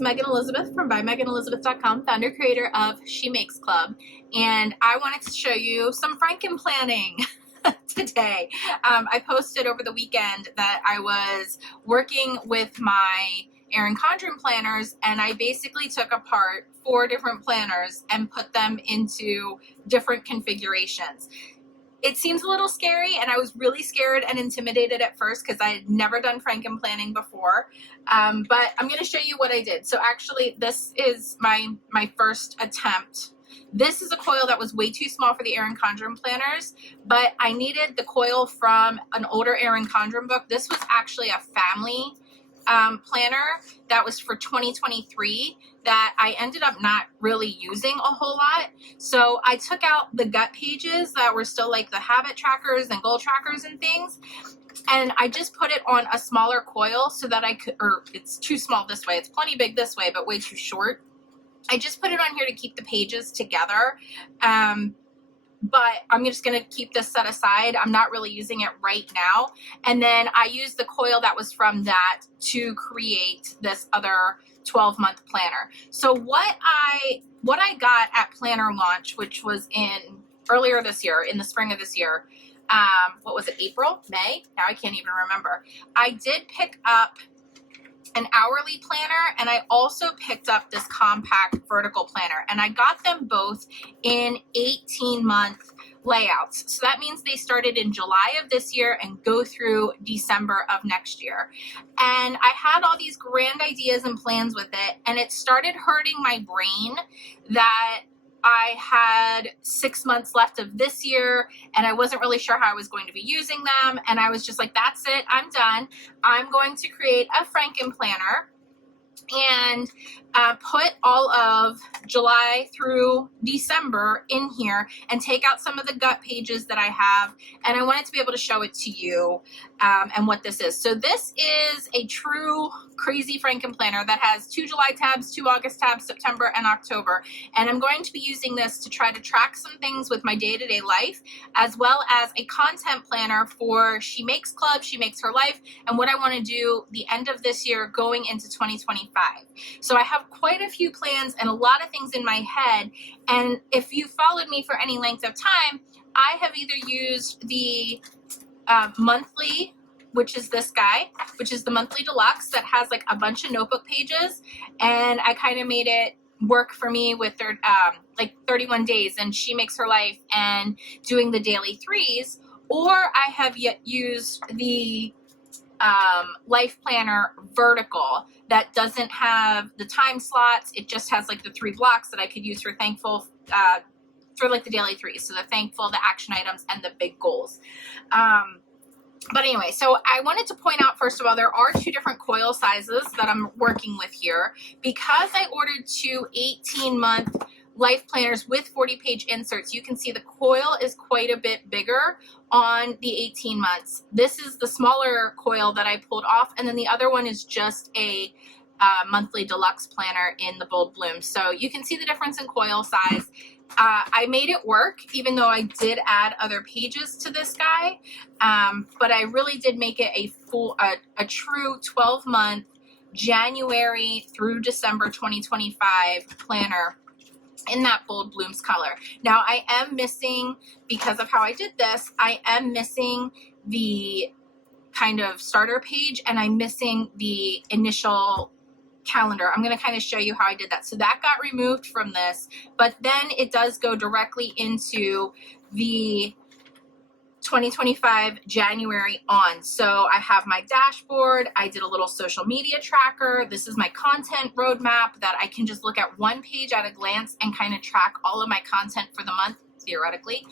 it's Megan Elizabeth from ByMeganElizabeth.com, founder creator of She Makes Club, and I wanted to show you some Frankenplanning today. I posted over the weekend that I was working with my Erin Condren planners, and I basically took apart 4 different planners and put them into different configurations. It seems a little scary, and I was really scared and intimidated at first because I had never done Frankenplanning before, but I'm going to show you what I did. So actually, this is my first attempt. This is a coil that was way too small for the Erin Condren planners, but I needed the coil from an older Erin Condren book. This was actually a family planner that was for 2023 that I ended up not really using a whole lot. So I took out the gut pages that were still like the habit trackers and goal trackers and things, and I just put it on a smaller coil so that I could, or it's too small this way, it's plenty big this way, but way too short. I just put it on here to keep the pages together. But I'm just going to keep this set aside. I'm not really using it right now. And then I used the coil that was from that to create this other 12-month planner. So what I got at planner launch, which was earlier this year, in the spring of this year, what was it, April, May? Now I can't even remember. I did pick up an hourly planner, and I also picked up this compact vertical planner, and I got them both in 18-month layouts. So that means they started in July of this year and go through December of next year. And I had all these grand ideas and plans with it, and it started hurting my brain that I had 6 months left of this year, and I wasn't really sure how I was going to be using them. And I was just like, that's it, I'm done. I'm going to create a Frankenplanner and put all of July through December in here and take out some of the gut pages that I have. And I wanted to be able to show it to you and what this is. So this is a true crazy Frankenplanner that has 2 July tabs, 2 August tabs, September and October. And I'm going to be using this to try to track some things with my day-to-day life, as well as a content planner for She Makes Club, She Makes Her Life, and what I want to do the end of this year going into 2025. So I have quite a few plans and a lot of things in my head. And if you followed me for any length of time, I have either used the monthly, which is this guy, which is the monthly deluxe that has like a bunch of notebook pages. And I kind of made it work for me with their like 31 days and She Makes Her Life and doing the daily 3s. Or I have yet used the Life Planner vertical that doesn't have the time slots. It just has like the 3 blocks that I could use for thankful, for like the daily 3s. So the thankful, the action items, and the big goals. But anyway, so I wanted to point out, first of all, there are 2 different coil sizes that I'm working with here. Because I ordered 2 18-month life planners with 40-page inserts, you can see the coil is quite a bit bigger on the 18 months. This is the smaller coil that I pulled off, and then the other one is just a monthly deluxe planner in the bold bloom. So you can see the difference in coil size. I made it work, even though I did add other pages to this guy, but I really did make it a true 12-month January through December 2025 planner in that bold blooms color. Now I am missing, because of how I did this, I am missing the kind of starter page, and I'm missing the initial calendar. I'm going to kind of show you how I did that. So that got removed from this, but then it does go directly into the 2025 January on. So I have my dashboard. I did a little social media tracker. This is my content roadmap that I can just look at one page at a glance and kind of track all of my content for the month, theoretically.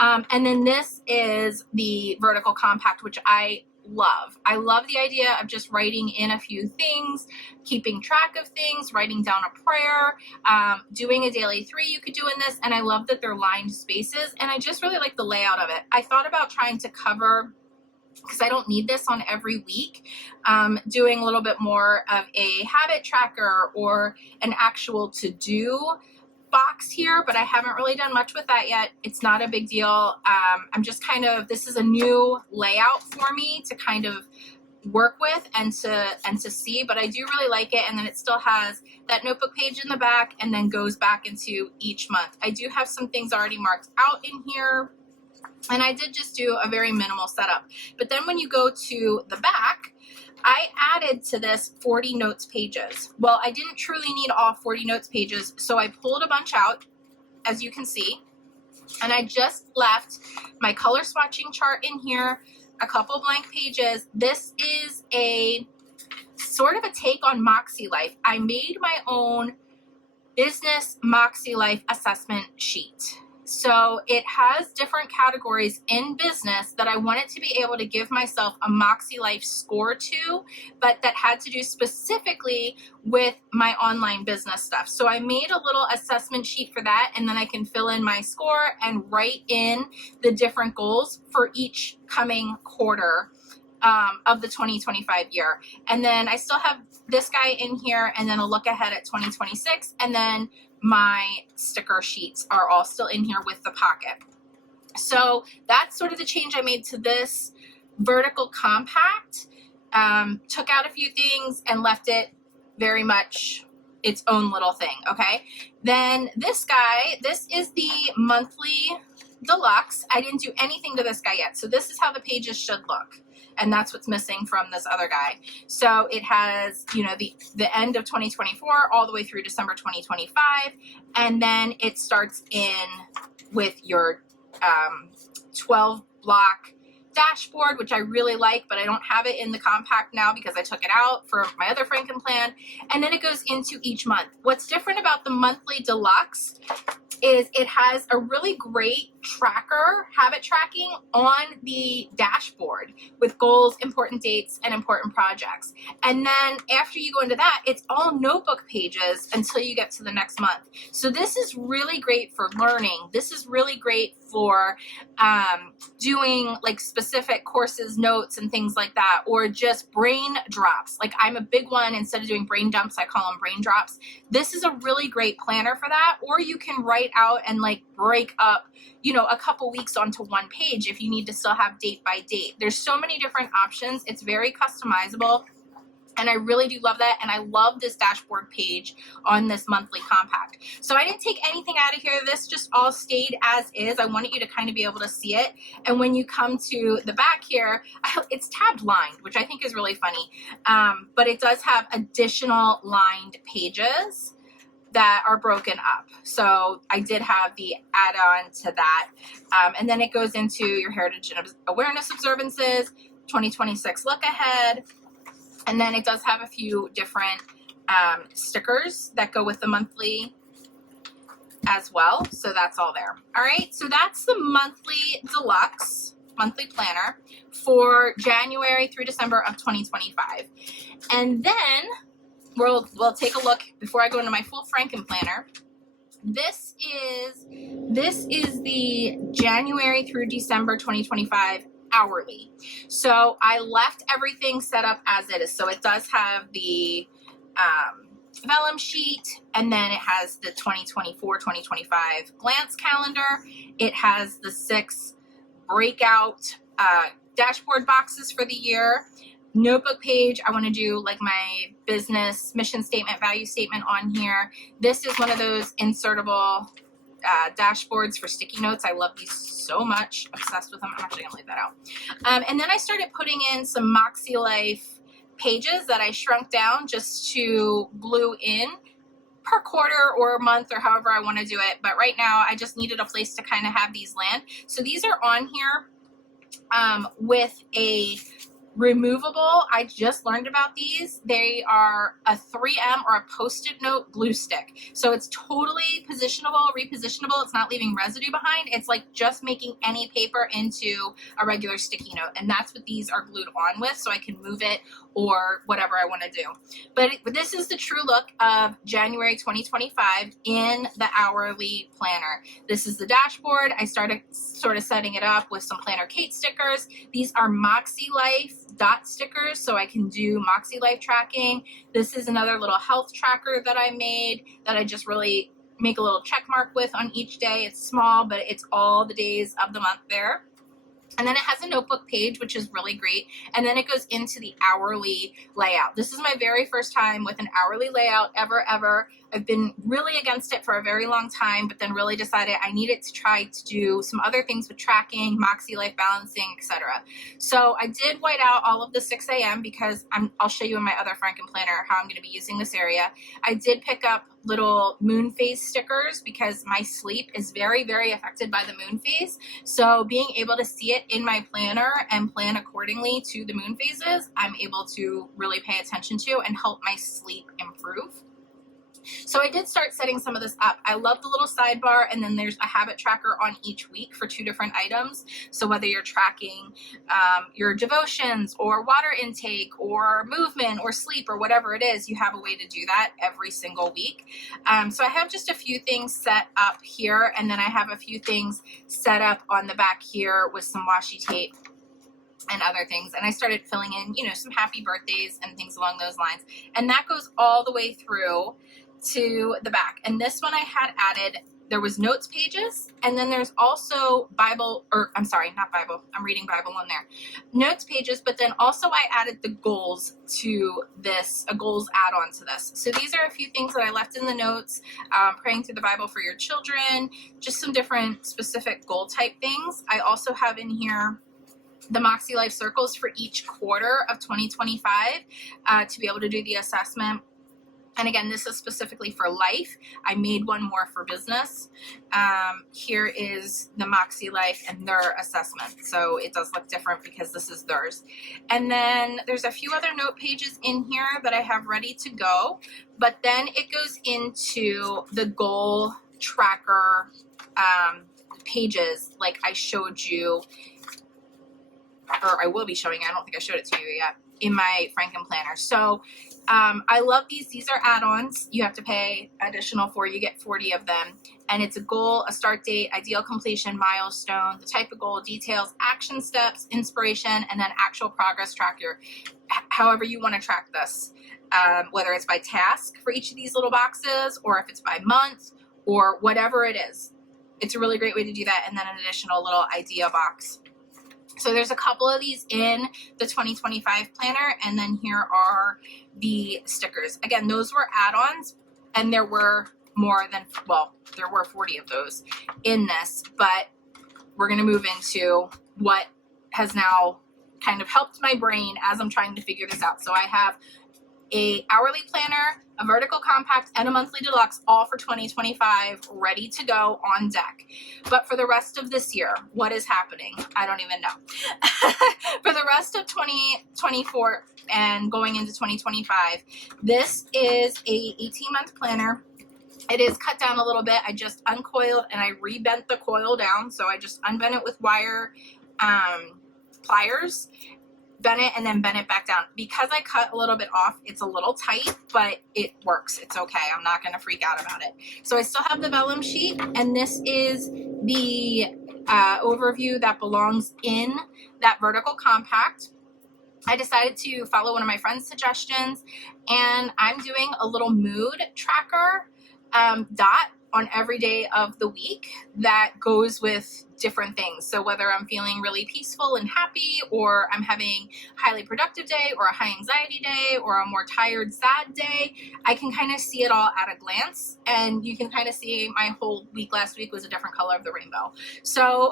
And then this is the vertical compact, which I love. I love the idea of just writing in a few things, keeping track of things, writing down a prayer, doing a daily 3 you could do in this. And I love that they're lined spaces, and I just really like the layout of it. I thought about trying to cover, because I don't need this on every week, doing a little bit more of a habit tracker or an actual to-do box here, but I haven't really done much with that yet. It's not a big deal. I'm just kind of, this is a new layout for me to kind of work with and to see, but I do really like it. And then it still has that notebook page in the back and then goes back into each month. I do have some things already marked out in here, and I did just do a very minimal setup. But then when you go to the back, I added to this 40 notes pages. Well, I didn't truly need all 40 notes pages, so I pulled a bunch out, as you can see, and I just left my color swatching chart in here, a couple blank pages. This is a sort of a take on Moxie Life. I made my own business Moxie Life assessment sheet. So it has different categories in business that I wanted to be able to give myself a Moxie Life score to, but that had to do specifically with my online business stuff. So I made a little assessment sheet for that, and then I can fill in my score and write in the different goals for each coming quarter of the 2025 year. And then I still have this guy in here, and then a look ahead at 2026, and then my sticker sheets are all still in here with the pocket. So that's sort of the change I made to this vertical compact. Took out a few things and left it very much its own little thing, okay? Then this guy, this is the monthly deluxe. I didn't do anything to this guy yet, so this is how the pages should look. And that's what's missing from this other guy. So it has, you know, the end of 2024 all the way through December 2025. And then it starts in with your 12 block dashboard, which I really like, but I don't have it in the compact now because I took it out for my other FrankenPlan. And then it goes into each month. What's different about the monthly deluxe is it has a really great tracker, habit tracking on the dashboard with goals, important dates, and important projects. And then after you go into that, it's all notebook pages until you get to the next month. So this is really great for learning. This is really great for doing like specific courses, notes, and things like that, or just brain drops. Like I'm a big one, instead of doing brain dumps, I call them brain drops. This is a really great planner for that. Or you can write out and like break up, you know, a couple weeks onto one page if you need to still have date by date. There's so many different options. It's very customizable. And I really do love that. And I love this dashboard page on this monthly compact. So I didn't take anything out of here. This just all stayed as is. I wanted you to kind of be able to see it. And when you come to the back here, it's tabbed lined, which I think is really funny. But it does have additional lined pages that are broken up. So I did have the add-on to that. And then it goes into your Heritage and Awareness Observances, 2026 look ahead. And then it does have a few different stickers that go with the monthly as well. So that's all there. All right. So that's the monthly deluxe, monthly planner for January through December of 2025. And then we'll take a look before I go into my full FrankenPlanner. This is the January through December 2025 hourly. So I left everything set up as it is. So it does have the vellum sheet, and then it has the 2024-2025 glance calendar. It has the 6 breakout dashboard boxes for the year. Notebook page, I want to do like my business mission statement, value statement on here. This is one of those insertable dashboards for sticky notes. I love these so much. Obsessed with them. I'm actually gonna leave that out. And then I started putting in some Moxie Life pages that I shrunk down just to glue in per quarter or month or however I want to do it. But right now I just needed a place to kind of have these land. So these are on here with a removable. I just learned about these. They are a 3M or a Post-it note glue stick. So it's totally positionable, repositionable. It's not leaving residue behind. It's like just making any paper into a regular sticky note. And that's what these are glued on with, so I can move it or whatever I want to do. But this is the true look of January 2025 in the hourly planner. This is the dashboard. I started sort of setting it up with some Planner Kate stickers. These are Moxie Life dot stickers, so I can do Moxie Life tracking. This is another little health tracker that I made that I just really make a little check mark with on each day. It's small, but it's all the days of the month there. And then it has a notebook page, which is really great. And then it goes into the hourly layout. This is my very first time with an hourly layout ever. I've been really against it for a very long time, but then really decided I needed to try to do some other things with tracking, Moxie life balancing, etc. So I did white out all of the 6 a.m. because I'll show you in my other FrankenPlanner how I'm going to be using this area. I did pick up little moon phase stickers because my sleep is very affected by the moon phase. So being able to see it in my planner and plan accordingly to the moon phases, I'm able to really pay attention to and help my sleep improve. So I did start setting some of this up. I love the little sidebar, and then there's a habit tracker on each week for 2 different items. So whether you're tracking your devotions or water intake or movement or sleep or whatever it is, you have a way to do that every single week. So I have just a few things set up here, and then I have a few things set up on the back here with some washi tape and other things. And I started filling in, you know, some happy birthdays and things along those lines. And that goes all the way through to the back. And this one I had added, there was notes pages, and then there's also Bible, or I'm sorry, not Bible, I'm reading Bible on there. Notes pages, but then also I added the goals to this, a goals add-on to this. So these are a few things that I left in the notes, praying through the Bible for your children, just some different specific goal type things. I also have in here the Moxie Life circles for each quarter of 2025 to be able to do the assessment. And again, this is specifically for life. I made one more for business. Here is the Moxie Life and their assessment. So it does look different because this is theirs. And then there's a few other note pages in here that I have ready to go. But then it goes into the goal tracker pages like I showed you, or I will be showing, I don't think I showed it to you yet, in my FrankenPlanner. So I love these. These are add-ons. You have to pay additional for, you get 40 of them. And it's a goal, a start date, ideal completion, milestone, the type of goal, details, action steps, inspiration, and then actual progress tracker. However you want to track this, whether it's by task for each of these little boxes, or if it's by month, or whatever it is. It's a really great way to do that. And then an additional little idea box. So there's a couple of these in the 2025 planner, and then here are the stickers. Again, those were add-ons, and there were more than, well, there were 40 of those in this, but we're going to move into what has now kind of helped my brain as I'm trying to figure this out. So I have a hourly planner, a vertical compact, and a monthly deluxe, all for 2025, ready to go on deck. But for the rest of this year, what is happening? I don't even know. For the rest of 2024 and going into 2025, this is a 18-month planner. It is cut down a little bit. I just uncoiled and I rebent the coil down. So I just unbent it with wire pliers, bend it, and then bend it back down. Because I cut a little bit off, it's a little tight, but it works. It's okay. I'm not going to freak out about it. So I still have the vellum sheet, and this is the overview that belongs in that vertical compact. I decided to follow one of my friend's suggestions, and I'm doing a little mood tracker dot on every day of the week that goes with different things. So whether I'm feeling really peaceful and happy, or I'm having a highly productive day, or a high anxiety day, or a more tired, sad day, I can kind of see it all at a glance. And you can kind of see my whole week last week was a different color of the rainbow. So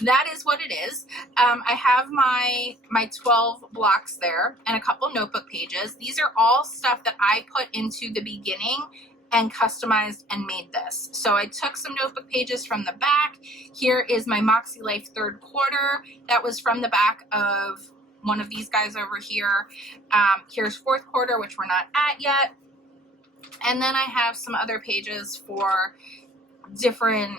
that is what it is. I have my 12 blocks there and a couple notebook pages. These are all stuff that I put into the beginning and customized and made this. So I took some notebook pages from the back. Here is my Moxie Life third quarter. That was from the back of one of these guys over here. Here's fourth quarter, which we're not at yet. And then I have some other pages for different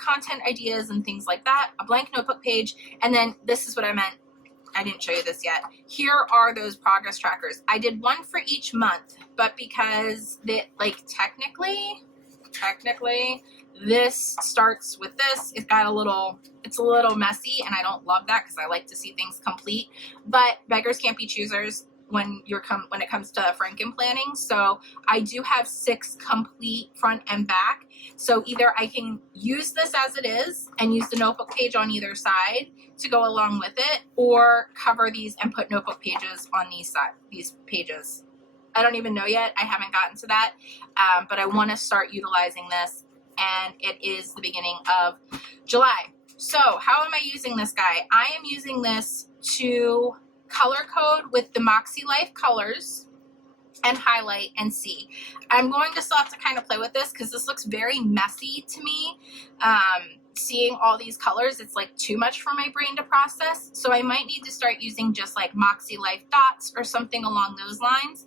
content ideas and things like that. A blank notebook page. And then this is what I meant. I didn't show you this yet. Here are those progress trackers. I did one for each month, but because technically, this starts with this. It's a little messy, and I don't love that because I like to see things complete. But beggars can't be choosers. when it comes to Frankenplanning. So I do have 6 complete front and back. So either I can use this as it is and use the notebook page on either side to go along with it, or cover these and put notebook pages on these pages. I don't even know yet. I haven't gotten to that, but I want to start utilizing this, and it is the beginning of July. So how am I using this guy? I am using this to color code with the Moxie Life colors and highlight and see. I'm going to still have to kind of play with this because this looks very messy to me. Seeing all these colors, it's like too much for my brain to process. So I might need to start using just like Moxie Life dots or something along those lines.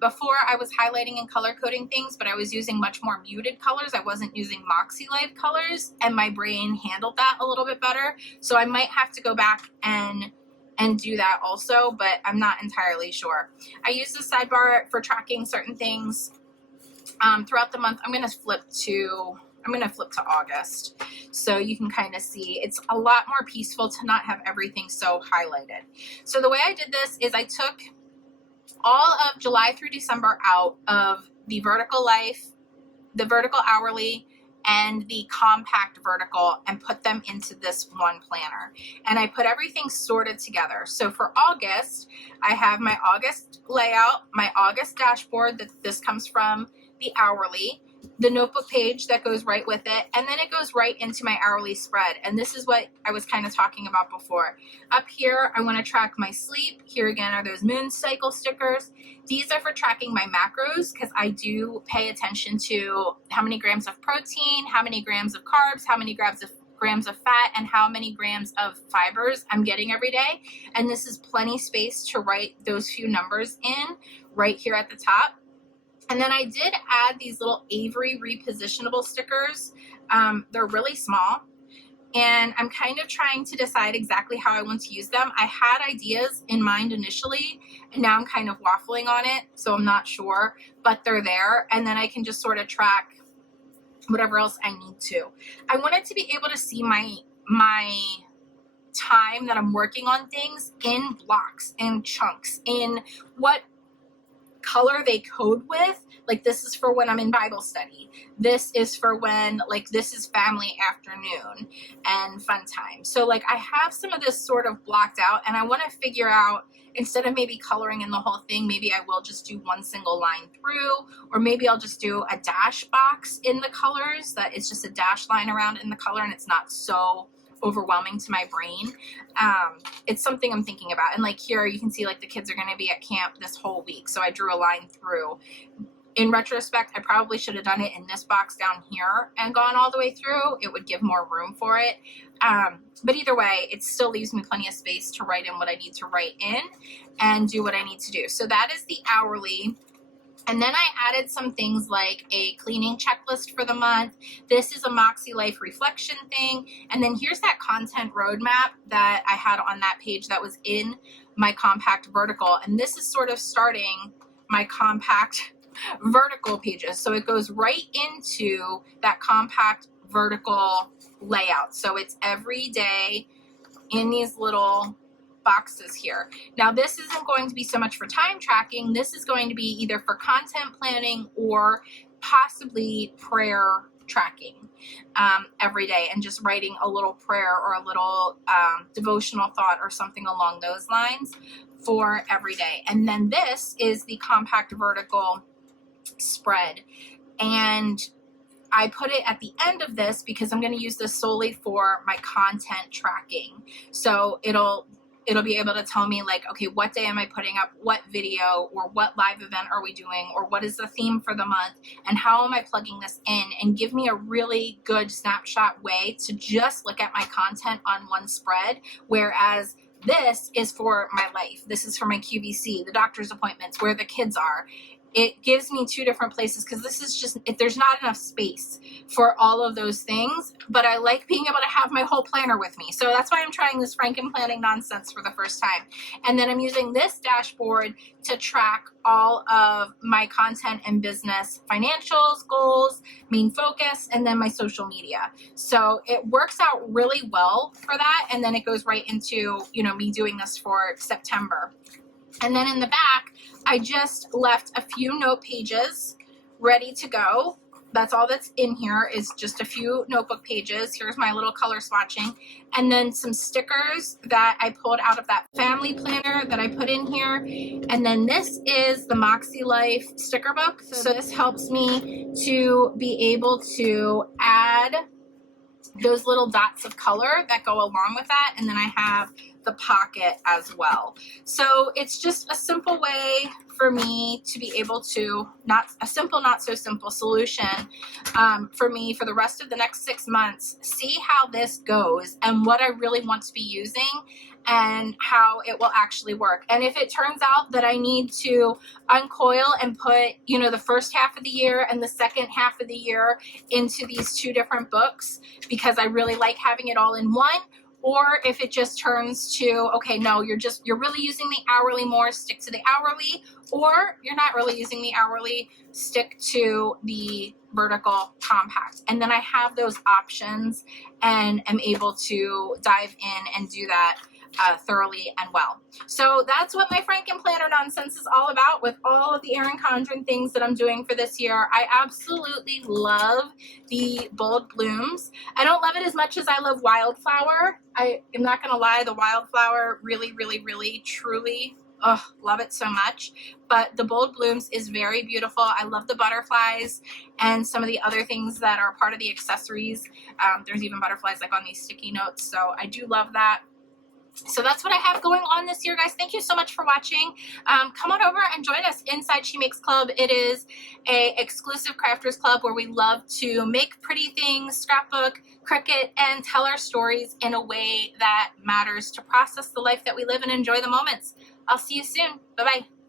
Before I was highlighting and color coding things, but I was using much more muted colors. I wasn't using Moxie Life colors, and my brain handled that a little bit better. So I might have to go back and do that also, but I'm not entirely sure. I use the sidebar for tracking certain things throughout the month. I'm going to flip to August, so you can kind of see it's a lot more peaceful to not have everything so highlighted. So the way I did this is I took all of July through December out of the vertical life, the vertical hourly, and the compact vertical, and put them into this one planner. And I put everything sorted together. So for August, I have my August layout, my August dashboard, that this comes from the hourly, the notebook page that goes right with it, and then it goes right into my hourly spread. And this is what I was kind of talking about before. Up here, I want to track my sleep. Here again are those moon cycle stickers. These are for tracking my macros, because I do pay attention to how many grams of protein, how many grams of carbs, how many grams of fat, and how many grams of fibers I'm getting every day. And this is plenty space to write those few numbers in right here at the top. And then I did add these little Avery repositionable stickers. They're really small, and I'm kind of trying to decide exactly how I want to use them. I had ideas in mind initially, and now I'm kind of waffling on it, so I'm not sure, but they're there, and then I can just sort of track whatever else I need to. I wanted to be able to see my time that I'm working on things in blocks and chunks, in what color they code with. Like, this is for when I'm in Bible study. This is for when, like, this is family afternoon and fun time. So like, I have some of this sort of blocked out, and I want to figure out, instead of maybe coloring in the whole thing, maybe I will just do one single line through, or maybe I'll just do a dash box in the colors, that it's just a dash line around in the color, and it's not so overwhelming to my brain. It's something I'm thinking about. And like, here you can see, like, the kids are going to be at camp this whole week, so I drew a line through. In retrospect, I probably should have done it in this box down here and gone all the way through. It would give more room for it. But either way, it still leaves me plenty of space to write in what I need to write in and do what I need to do. So that is the hourly. And then I added some things like a cleaning checklist for the month. This is a Moxie Life reflection thing. And then here's that content roadmap that I had on that page that was in my compact vertical. And this is sort of starting my compact vertical pages. So it goes right into that compact vertical layout. So it's every day in these little boxes here. Now, this isn't going to be so much for time tracking. This is going to be either for content planning or possibly prayer tracking every day, and just writing a little prayer or a little devotional thought or something along those lines for every day. And then this is the compact vertical spread, and I put it at the end of this because I'm going to use this solely for my content tracking. So it'll be able to tell me, like, okay, what day am I putting up what video, or what live event are we doing, or what is the theme for the month, and how am I plugging this in, and give me a really good snapshot way to just look at my content on one spread. Whereas this is for my life. This is for my QVC, the doctor's appointments, where the kids are. It gives me two different places, because this is just, there's not enough space for all of those things, but I like being able to have my whole planner with me. So that's why I'm trying this Frankenplanning nonsense for the first time. And then I'm using this dashboard to track all of my content and business financials, goals, main focus, and then my social media. So it works out really well for that. And then it goes right into, me doing this for September. And then in the back, I just left a few note pages ready to go. That's all that's in here, is just a few notebook pages. Here's my little color swatching. And then some stickers that I pulled out of that family planner that I put in here. And then this is the Moxie Life sticker book. So this helps me to be able to add those little dots of color that go along with that. And then I have the pocket as well. So it's just a simple way for me to be able to, not so simple solution for me for the rest of the next 6 months, see how this goes and what I really want to be using and how it will actually work. And if it turns out that I need to uncoil and put, you know, the first half of the year and the second half of the year into these two different books because I really like having it all in one, or if it just turns to, okay, no, you're really using the hourly more, stick to the hourly, or you're not really using the hourly, stick to the vertical compact. And then I have those options and am able to dive in and do that thoroughly and well. So that's what my FrankenPlanner nonsense is all about, with all of the Erin Condren things that I'm doing for this year. I absolutely love the bold blooms. I don't love it as much as I love Wildflower. I am not going to lie, the Wildflower really, really, really, truly, love it so much. But the bold blooms is very beautiful. I love the butterflies and some of the other things that are part of the accessories. There's even butterflies like on these sticky notes. So I do love that. So that's what I have going on this year, guys. Thank you so much for watching. Come on over and join us inside She Makes Club. It is a exclusive crafters club where we love to make pretty things, scrapbook, Cricut, and tell our stories in a way that matters to process the life that we live and enjoy the moments. I'll see you soon. Bye-bye.